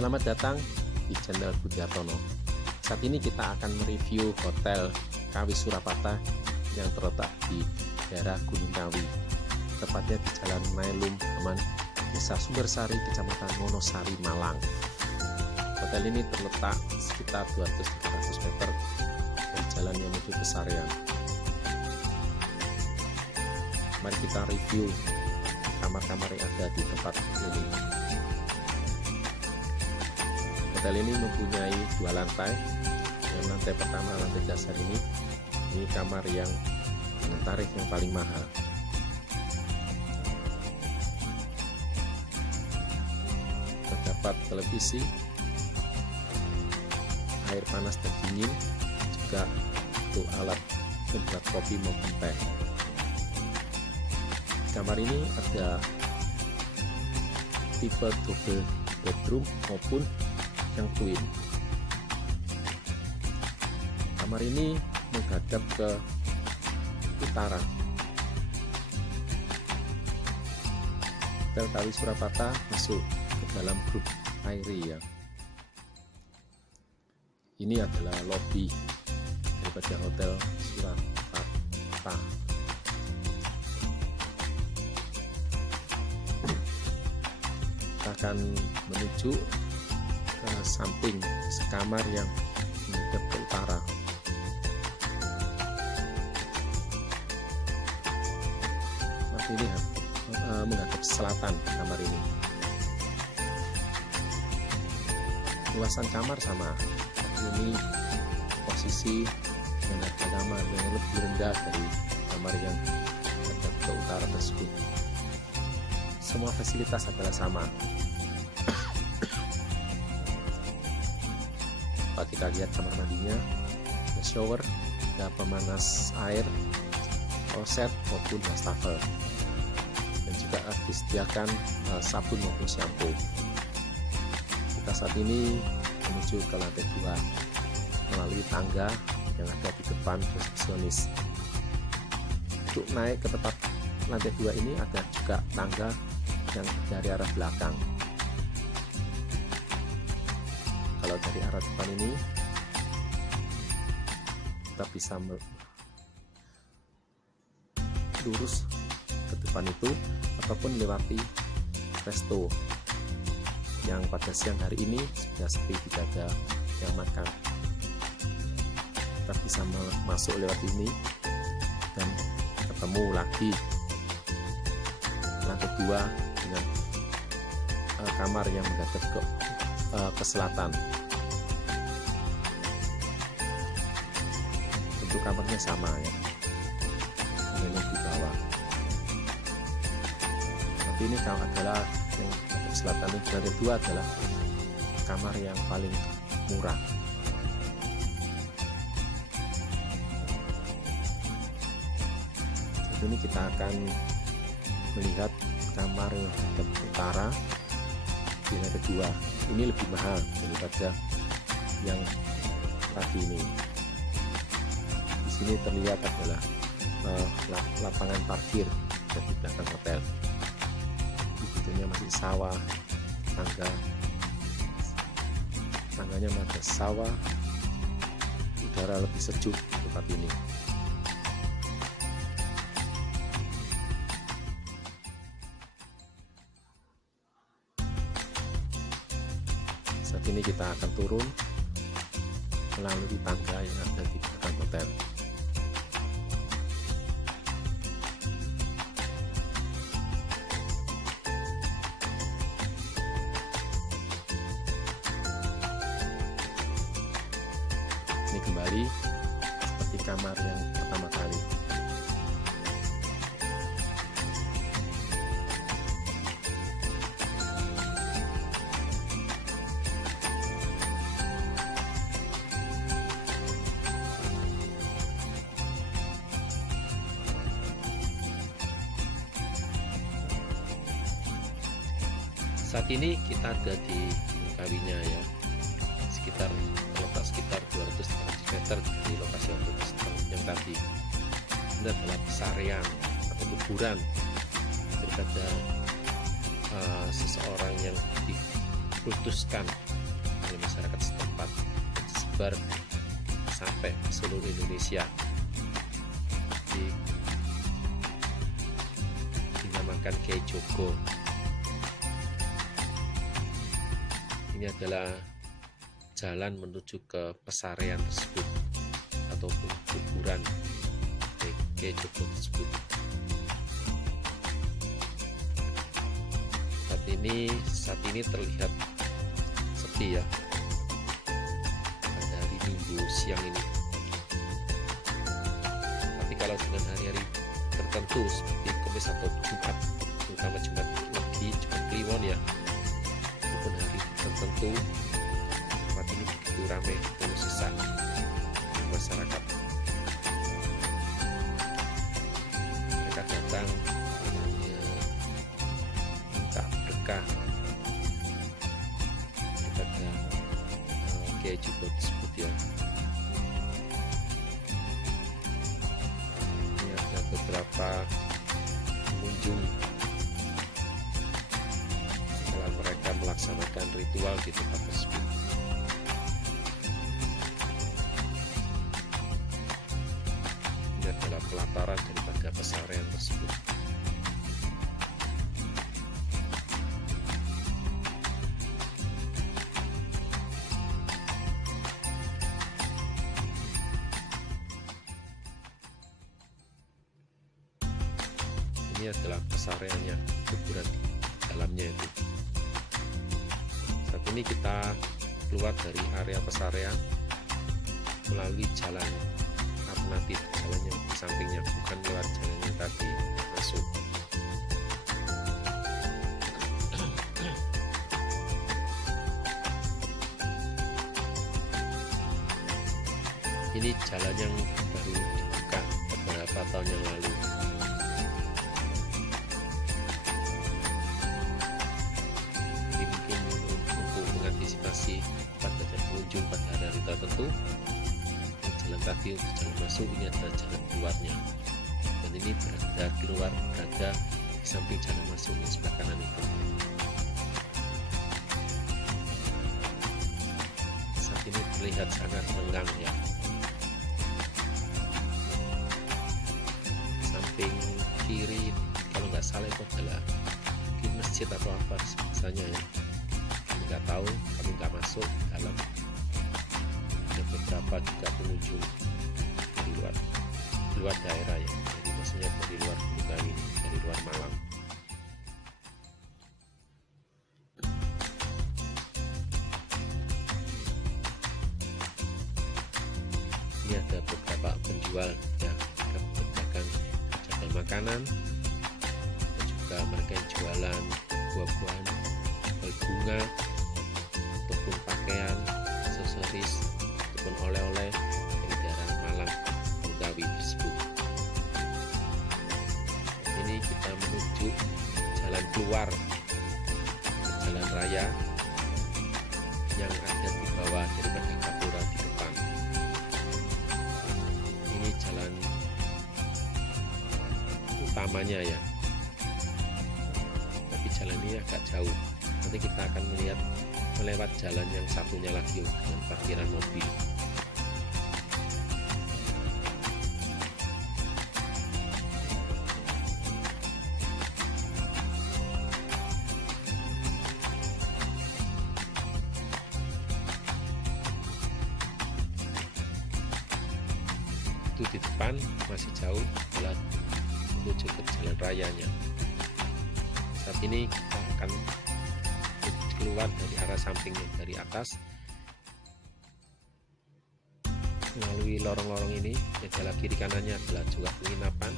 Selamat datang di channel Budi Hartono. Saat ini kita akan mereview Hotel Kawi Surapata yang terletak di daerah Gunung Kawi, tepatnya di Jalan Maelum Aman, Desa Sumbersari, Kecamatan Wonosari, Malang. Hotel ini terletak sekitar 200-300 meter dari jalan yang menuju Pesarian. Mari kita review kamar-kamar yang ada di tempat ini. Hotel ini mempunyai 2 lantai. Yang lantai pertama, lantai dasar ini kamar yang dengan tarif yang paling mahal. Terdapat televisi, air panas dan dingin, juga untuk alat membuat kopi maupun teh. Kamar ini ada tipe double bedroom maupun yang twin. Kamar ini menghadap ke utara. Hotel Kawi Surapata masuk ke dalam grup Airi ya. Ini adalah lobi daripada Hotel Surapata. Kita akan menuju ke samping sekamar yang menghadap ke utara. Nanti lihat menghadap selatan kamar ini. Luasan kamar sama, ini posisi dan harga kamar yang lebih rendah dari kamar yang menghadap ke utara tersebut. Semua fasilitas adalah sama. Kita lihat kamar mandinya, ada shower, ada pemanas air, kloset maupun wastafel, dan juga disediakan sabun maupun shampoo. Kita saat ini menuju ke lantai 2 melalui tangga yang ada di depan resepsionis. Untuk naik ke tempat lantai 2 ini ada juga tangga yang dari arah belakang. Kalau dari arah depan ini kita bisa lurus ke depan itu ataupun melewati resto yang pada siang hari ini sudah sepi, tidak ada yang makan. Kita bisa masuk lewat ini dan ketemu lagi lantai 2 dengan kamar yang menghadap ke selatan. Untuk kamarnya sama ya, ini di bawah. Tapi ini kamar adalah yang menghadap selatan. Yang lantai 2 adalah kamar yang paling murah. Jadi ini kita akan melihat kamar yang menghadap utara di lantai 2. Ini lebih mahal daripada yang tadi ini. Di sini terlihat adalah lapangan parkir di belakang hotel. Di pintunya masih sawah, tangganya ada sawah, udara lebih sejuk di tempat ini. Saat ini kita akan turun melalui tangga yang ada di belakang hotel. Ini kembali seperti kamar yang pertama kali. Saat ini kita ada di Gunung Kawinya ya, terletak sekitar 200 meter di lokasi yang tadi. Ini adalah pesarian atau kuburan daripada seseorang yang diputuskan oleh masyarakat setempat, tersebar sampai ke seluruh Indonesia. Dinamakan Kiai Jogo. Ini adalah jalan menuju ke pesarean tersebut ataupun kuburan Kiai Jogo tersebut. Saat ini terlihat sepi ya pada hari Minggu siang ini. Tapi kalau dengan hari-hari tertentu seperti Kamis atau Jumat, terutama Jumat Legi, Jumat Kliwon ya, ataupun hari tertentu, tempat ini begitu ramai penuh sesak masyarakat. Mereka datang minta berkah kepada Kiai Jogo tersebut ya. Ini ada beberapa pengunjung setelah mereka melaksanakan ritual di tempat tersebut. Ini adalah pelataran daripada pesarean tersebut. Ini adalah pesareannya, kuburan di dalamnya itu. Saat ini kita keluar dari area pesarean melalui jalan alternatif, jalan yang di sampingnya, bukan lewat jalan yang tadi masuk. Ini jalan yang baru dibuka beberapa tahun yang lalu. Antisipasi pada pengunjung pada hari tertentu, jalan tadi untuk jalan masuk ini adalah jalan keluarnya, dan ini berada di samping jalan masuk di sebelah kanan itu. Saat ini terlihat sangat lengang ya. Samping kiri kalau nggak salah itu adalah mungkin masjid atau apa biasanya ya. Nggak tahu, kami nggak masuk dalam. Ada beberapa juga pengunjung dari luar daerah ya, jadi maksudnya dari luar Gunung ini, dari luar Malang. Ini ada beberapa penjual ya, pedagang makanan, dan juga mereka yang jualan buah-buahan, jual bunga, ataupun pakaian, aksesoris, ataupun oleh-oleh dari daerah Malang, Betawi tersebut. Ini kita menuju jalan keluar ke jalan raya yang ada di bawah daripada Kapura di depan. Ini jalan utamanya ya, tapi jalan ini agak jauh. Nanti kita akan melihat melewat jalan yang satunya lagi dengan parkiran mobil. Itu di depan masih jauh adalah menuju ke jalan rayanya. Saat ini kita akan keluar dari arah sampingnya, dari atas melalui lorong-lorong ini. Di adalah kiri kanannya adalah juga penginapan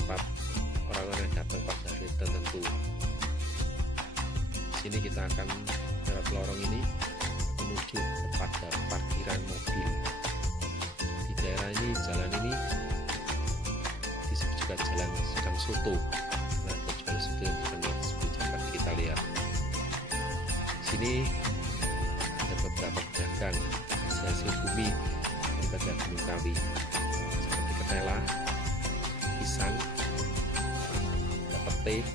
tempat orang-orang yang datang pada hari tertentu. Sini kita akan lewat lorong ini menuju kepada parkiran mobil. Di daerah ini, jalan ini disebut juga jalan Gang Soto. Nah, ada jual soto yang terkenal tersebut dapat kita lihat. Sini ada beberapa pedagang hasil bumi daripada Gunung Kawi, seperti ketela, pisang, ada pete,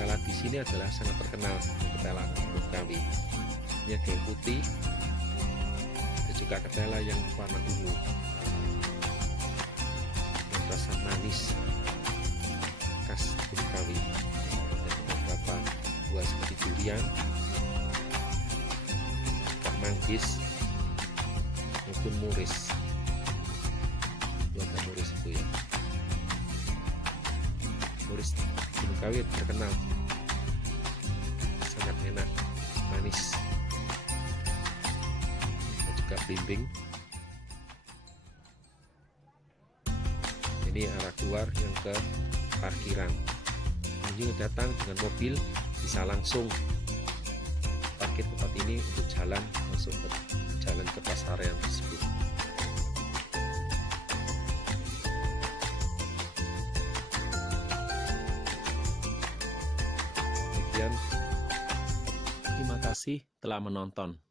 ketela di sini adalah sangat terkenal, ketela Gunung Kawi. Ini ada yang putih, ada juga ketela yang warna ungu, yang rasa manis khas Gunung Kawi. Dan beberapa buah seperti durian, manggis, maupun muris. Buatan muris itu ya. Muris Gunung Kawi terkenal sangat enak, manis. Dan juga blimbing. Ini arah keluar yang ke parkiran. Pengunjung datang dengan mobil bisa langsung parkir tempat ini untuk jalan masuk ke jalan ke pasarnya tersebut. Demikian, terima kasih telah menonton.